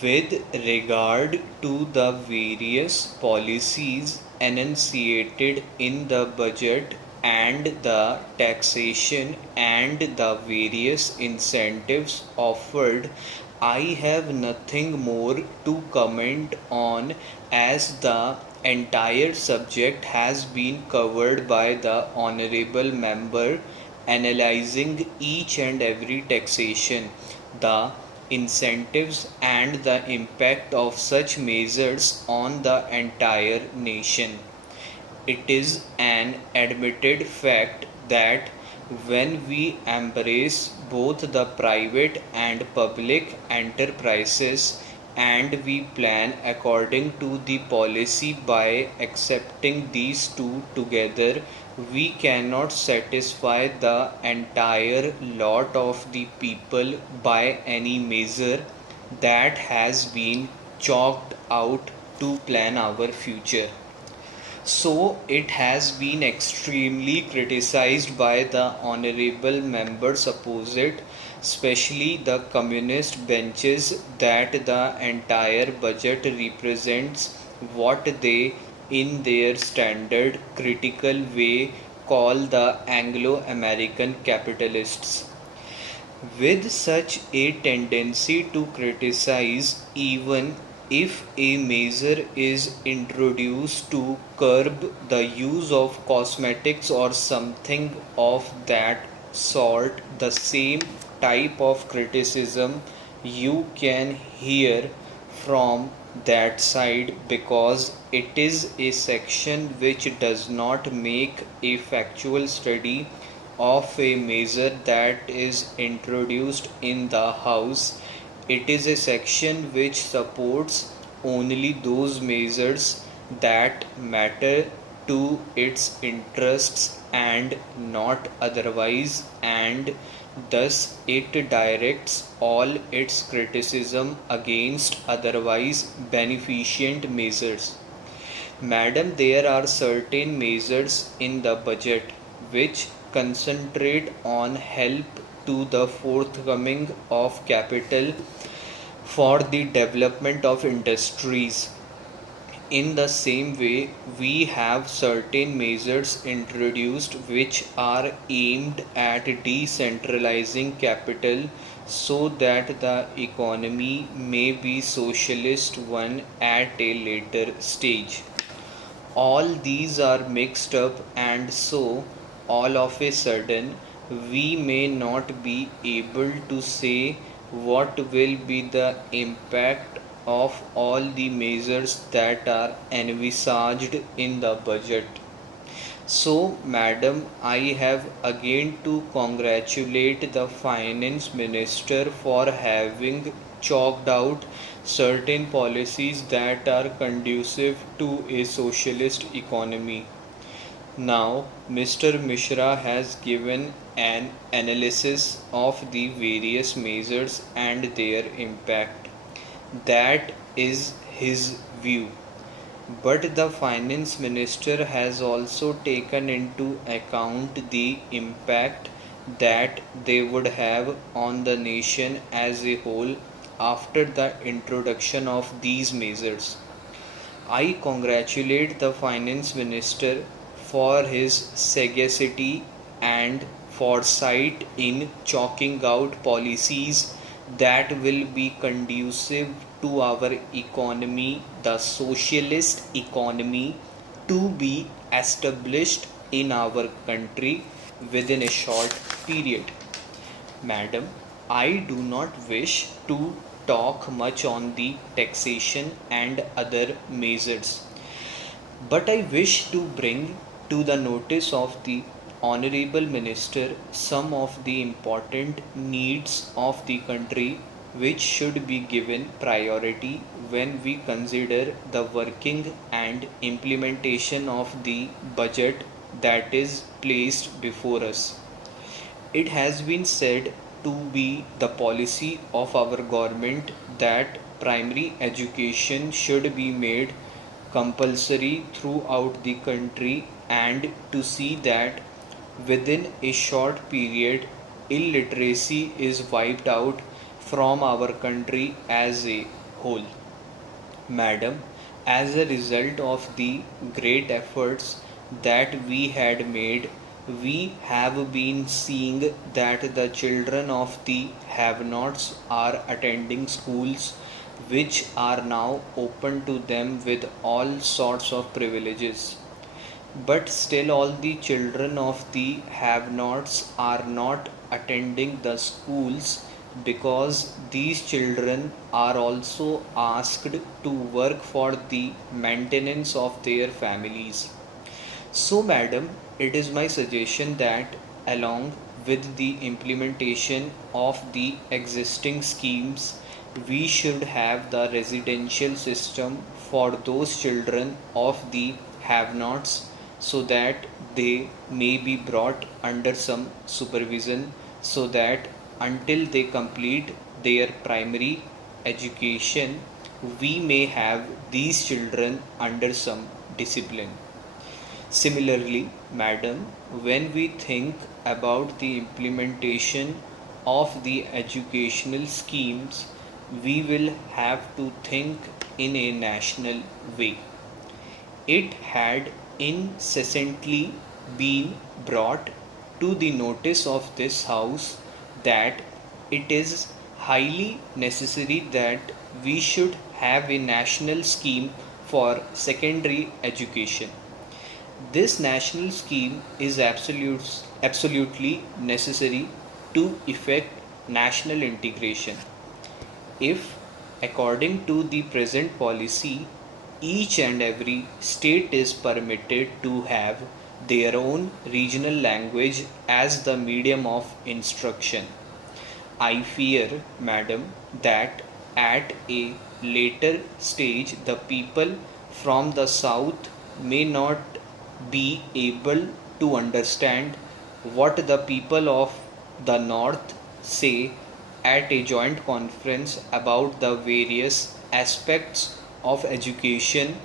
with regard to the various policies enunciated in the budget and the taxation and the various incentives offered, I have nothing more to comment on, as the entire subject has been covered by the honorable member, analyzing each and every taxation, the incentives and the impact of such measures on the entire nation. It is an admitted fact that when we embrace both the private and public enterprises and we plan according to the policy by accepting these two together, we cannot satisfy the entire lot of the people by any measure that has been chalked out to plan our future. So it has been extremely criticized by the honorable members opposite, especially the communist benches, that the entire budget represents what they, in their standard critical way, call the Anglo-American capitalists. With such a tendency to criticize, even if a measure is introduced to curb the use of cosmetics or something of that sort, the same type of criticism you can hear from that side, because it is a section which does not make a factual study of a measure that is introduced in the House. It is a section which supports only those measures that matter to its interests and not otherwise, and thus it directs all its criticism against otherwise beneficent measures. Madam, there are certain measures in the budget which concentrate on help to the forthcoming of capital for the development of industries. In the same way, we have certain measures introduced which are aimed at decentralizing capital so that the economy may be socialist one at a later stage. All these are mixed up, and so all of a sudden we may not be able to say what will be the impact of all the measures that are envisaged in the budget. So, madam, I have again to congratulate the finance minister for having chalked out certain policies that are conducive to a socialist economy. Now, Mr. Mishra has given an analysis of the various measures and their impact. That is his view. But the finance minister has also taken into account the impact that they would have on the nation as a whole after the introduction of these measures. I congratulate the finance minister for his sagacity and foresight in chalking out policies that will be conducive to our economy, the socialist economy, to be established in our country within a short period. Madam, I do not wish to talk much on the taxation and other measures, but I wish to bring to the notice of the Honorable Minister some of the important needs of the country which should be given priority when we consider the working and implementation of the budget that is placed before us. It has been said to be the policy of our government that primary education should be made compulsory throughout the country, and to see that within a short period illiteracy is wiped out from our country as a whole. Madam, as a result of the great efforts that we had made, we have been seeing that the children of the have nots are attending schools which are now open to them with all sorts of privileges. But still, all the children of the have nots are not attending the schools because these children are also asked to work for the maintenance of their families. So, madam, it is my suggestion that along with the implementation of the existing schemes, we should have the residential system for those children of the have nots so that they may be brought under some supervision so that until they complete their primary education, we may have these children under some discipline. Similarly, madam, when we think about the implementation of the educational schemes, we will have to think in a national way. It had incessantly been brought to the notice of this House that it is highly necessary that we should have a national scheme for secondary education. This national scheme is absolutely necessary to effect national integration. If, according to the present policy, each and every state is permitted to have their own regional language as the medium of instruction, I fear, madam, that at a later stage the people from the south may not be able to understand what the people of the north say at a joint conference about the various aspects of education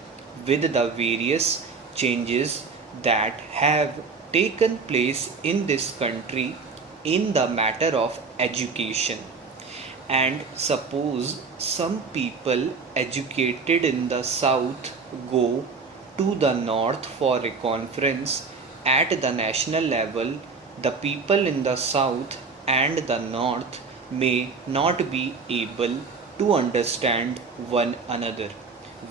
with the various changes that have taken place in this country in the matter of education. And suppose some people educated in the south go to the north for a conference at the national level, the people in the south and the north may not be able to understand one another.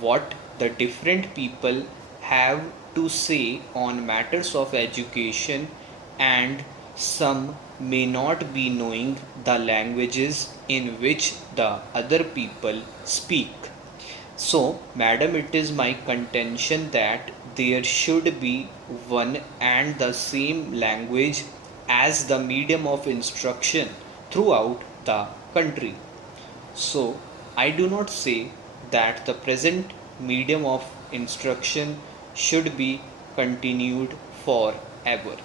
What the different people have to say on matters of education, and some may not be knowing the languages in which the other people speak. So, madam, it is my contention that there should be one and the same language as the medium of instruction throughout the country. So, I do not say that the present medium of instruction should be continued forever.